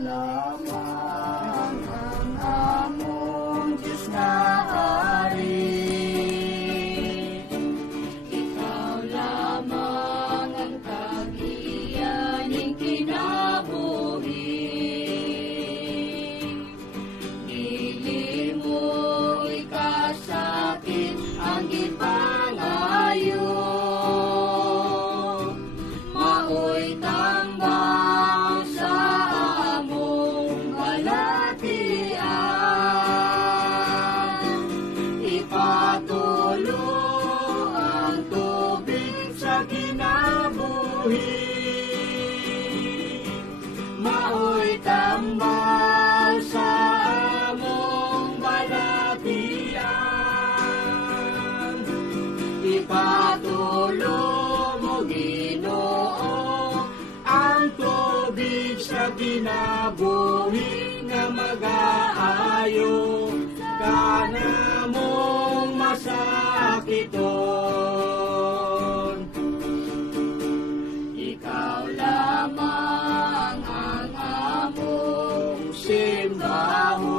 lamang ang among Diyos na hari. Ikaw lamang ang kagiyaning kinabuhi. Dili mo ikasakit ang gipangayo. Maoy tambang sa among balatian. Ipatulo ang tubig sa kinabuhi. Maoy tambang sa among balatian. Ipatulo mo, Ginoo, ang tubig sa kinabuhi nga mag-aayo kana mong masakiton. Ikaw lamang ang among simbahon.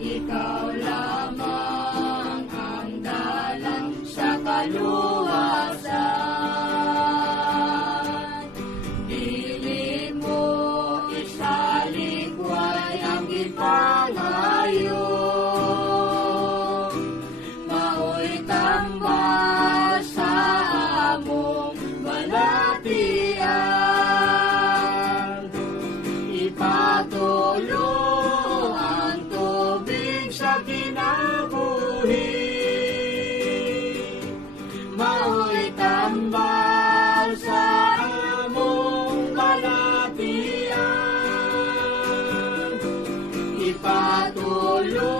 Ikaw lamang ang dalan sa kaluwasan. Dili mo isalikway ang gipangayo. Maoy tambal sa among balatian. Ipatulo ang tubig sa kinabuhi. Maoy tambal sa among balatian. Ipatulo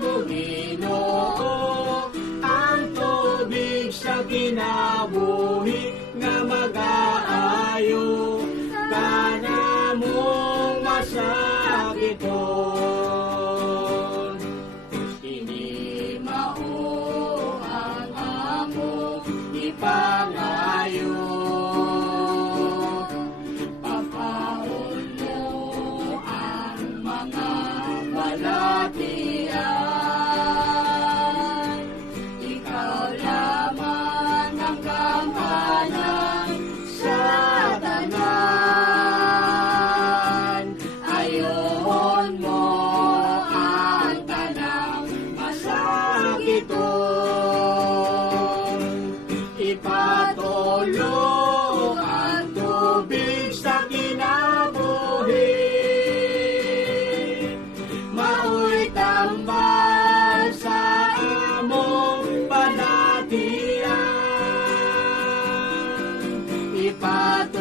mo, Ginoo, ang tubig sa kinabuhi nga mag-aayo kana mong masakiton. Ini mao ang among ipangayo. Papaon mo ang mga balatian. Ikaw lamang ang gampanan sa tanan. Ayon mo ang tanang masakiton. Ipatulo ang tubig sa kinabuhi. Maoy tambal sa among balatian. Ipatulo